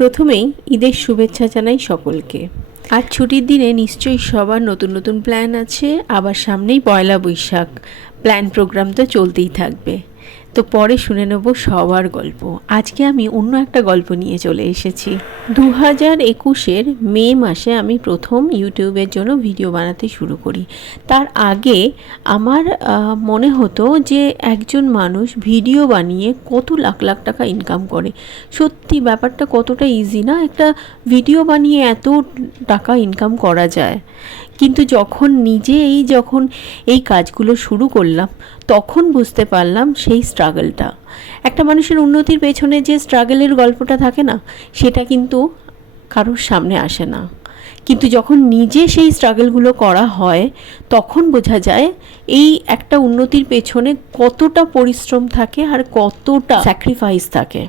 প্রথমেই ঈদের শুভেচ্ছা জানাই সকলকে। আর ছুটির দিনে নিশ্চয়ই সবার নতুন নতুন প্ল্যান আছে, আবার সামনেই পয়লা বৈশাখ। প্ল্যান প্রোগ্রাম তো চলতেই থাকবে। তো পরে শুনে নেব সবার গল্প। আজকে আমি অন্য একটা গল্প নিয়ে চলে এসেছি। দু হাজার একুশের মে মাসে আমি প্রথম ইউটিউবের জন্য ভিডিও বানাতে শুরু করি। তার আগে আমার মনে হতো যে একজন মানুষ ভিডিও বানিয়ে কত লাখ লাখ টাকা ইনকাম করে। সত্যি ব্যাপারটা কতটা ইজি না? একটা ভিডিও বানিয়ে এত টাকা ইনকাম করা যায়। কিন্তু যখন নিজে এই যখন এই কাজগুলো শুরু করলাম, তখন বুঝতে পারলাম সেই স্ট্রাগলটা একটা মানুষের উন্নতির পেছনে যে স্ট্রাগলের গল্পটা থাকে না, সেটা কিন্তু কারোর সামনে আসে না। কিন্তু যখন নিজে সেই স্ট্রাগলগুলো করা হয়, তখন বোঝা যায় এই একটা উন্নতির পেছনে কতটা পরিশ্রম থাকে আর কতটা স্যাক্রিফাইস থাকে।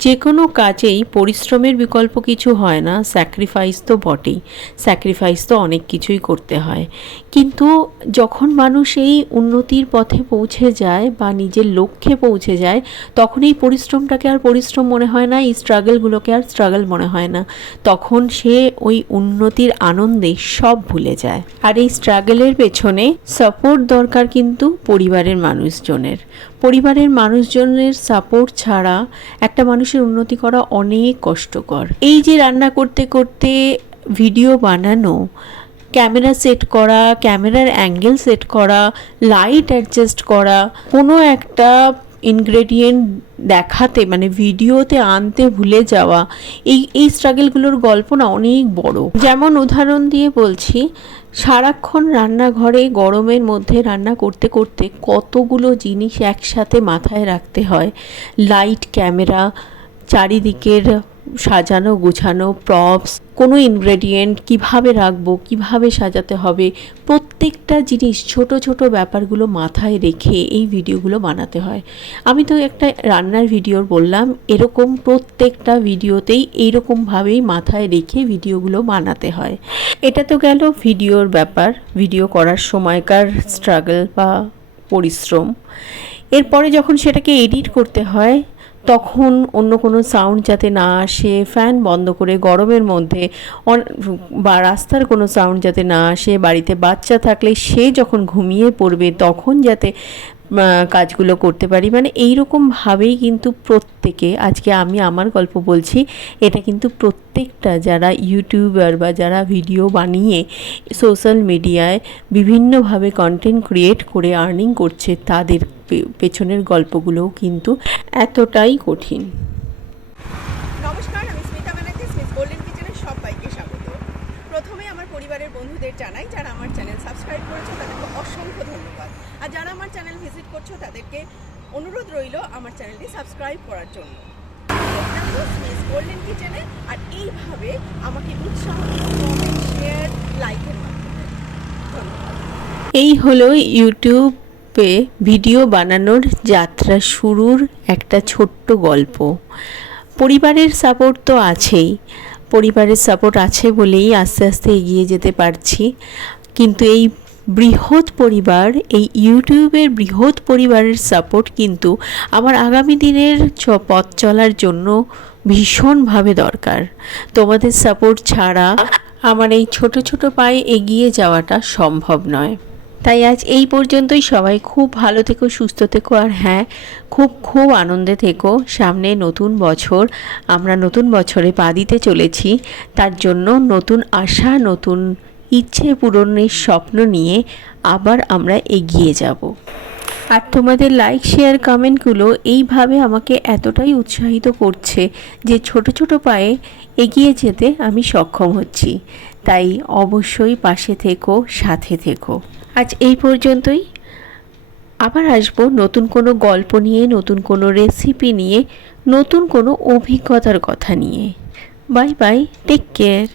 যে কোনো কাজেই পরিশ্রমের বিকল্প কিছু হয় না স্যাক্রিফাইস তো বটেই। স্যাক্রিফাইস তো অনেক কিছুই করতে হয়। কিন্তু যখন মানুষ এই উন্নতির পথে পৌঁছে যায় বা নিজের লক্ষ্যে পৌঁছে যায়, তখন এই পরিশ্রমটাকে আর পরিশ্রম মনে হয় না, এই স্ট্রাগলগুলোকে আর স্ট্রাগল মনে হয় না। তখন সে ওই উন্নতির আনন্দে সব ভুলে যায়। আর এই স্ট্রাগলের পেছনে সাপোর্ট দরকার কিন্তু পরিবারের মানুষজনের। পরিবারের মানুষজনের সাপোর্ট ছাড়া একটা মানুষের উন্নতি করা অনেক কষ্টকর। এই যে রান্না করতে করতে ভিডিও বানানো ক্যামেরা সেট করা ক্যামেরার অ্যাঙ্গেল সেট করা লাইট অ্যাডজাস্ট করা, কোনো একটা ইনগ্রেডিয়েন্ট দেখাতে মানে ভিডিওতে আনতে ভুলে যাওয়া, এই এই স্ট্রাগেলগুলোর গল্প না অনেক বড়। যেমন উদাহরণ দিয়ে বলছি, সারাক্ষণ রান্নাঘরে গরমের মধ্যে রান্না করতে করতে কতগুলো জিনিস একসাথে মাথায় রাখতে হয়। লাইট ক্যামেরা চারিদিকের সাজানো, গোছানো প্রপস কোনো ইনগ্রেডিয়েন্ট কীভাবে রাখব, কীভাবে সাজাতে হবে, প্রত্যেকটা জিনিস, ছোট ছোট ব্যাপারগুলো মাথায় রেখে এই ভিডিওগুলো বানাতে হয়। আমি তো একটা রান্নার ভিডিওর বললাম, এরকম প্রত্যেকটা ভিডিওতেই এইরকমভাবেই মাথায় রেখে ভিডিওগুলো বানাতে হয়। এটা তো গেল ভিডিওর ব্যাপার ভিডিও করার সময়কার স্ট্রাগল বা পরিশ্রম। এরপরে যখন সেটাকে এডিট করতে হয় তখন অন্য কোনো সাউন্ড যাতে না আসে ফ্যান বন্ধ করে গরমের মধ্যে বা রাস্তার কোনো সাউন্ড যাতে না আসে, বাড়িতে বাচ্চা থাকলে সে যখন ঘুমিয়ে পড়বে তখন যাতে কাজগুলো করতে পারি। মানে এই রকমভাবেই কিন্তু প্রত্যেকে, আজকে আমি আমার গল্প বলছি, এটা কিন্তু প্রত্যেকটা যারা ইউটিউবার বা যারা ভিডিও বানিয়ে সোশ্যাল মিডিয়ায় বিভিন্নভাবে কন্টেন্ট ক্রিয়েট করে আর্নিং করছে, তাদের পেছনের গল্পগুলোও কিন্তু এতটাই কঠিন। নমস্কার আমি স্মিতা ব্যানার্জি স্মিথ গোল্ডেন কিচেনের সবাইকে স্বাগত। প্রথমে আমার পরিবারের বন্ধুদের জানাই যারা আমার চ্যানেল সাবস্ক্রাইব করেছ তাদেরকে অসংখ্য ধন্যবাদ। আর যারা আমার চ্যানেল ভিজিট করছ তাদেরকে অনুরোধ রইল আমার চ্যানেলটি সাবস্ক্রাইব করার জন্য। গোল্ডেন কিচেনে আর এইভাবে আমাকে উৎসাহ কমেন্ট শেয়ার লাইকের মাধ্যমে। ধন্যবাদ। এই হলো ইউটিউবে ভিডিও বানানোর যাত্রা শুরুর একটা ছোট্ট গল্প। পরিবারের সাপোর্ট তো আছেই। পরিবারের সাপোর্ট আছে বলেই আস্তে আস্তে এগিয়ে যেতে পারছি। কিন্তু এই বৃহৎ পরিবার, এই ইউটিউবের বৃহৎ পরিবারের সাপোর্ট কিন্তু আমার আগামী দিনের পথ চলার জন্য ভীষণভাবে দরকার। তোমাদের সাপোর্ট ছাড়া আমার এই ছোট ছোট পায়ে এগিয়ে যাওয়াটা সম্ভব নয়। তাই আজ এই পর্যন্তই। সবাই খুব ভালো থেকো, সুস্থ থেকো, আর হ্যাঁ খুব খুব আনন্দে থেকো। সামনে নতুন বছর, আমরা নতুন বছরে পা দিতে চলেছি। তার জন্য নতুন আশা, নতুন ইচ্ছে পূরণের স্বপ্ন নিয়ে আবার আমরা এগিয়ে যাব। আর তোমাদের লাইক শেয়ার কমেন্টগুলো এইভাবে আমাকে এতটাই উৎসাহিত করছে যে ছোট ছোট পায়ে এগিয়ে যেতে আমি সক্ষম হচ্ছি। তাই অবশ্যই পাশে থেকো, সাথে থেকো। আজ এই পর্যন্তই। আবার আসব নতুন কোনো গল্প নিয়ে, নতুন কোনো রেসিপি নিয়ে, নতুন কোনো অভিজ্ঞতার কথা নিয়ে। Bye bye take care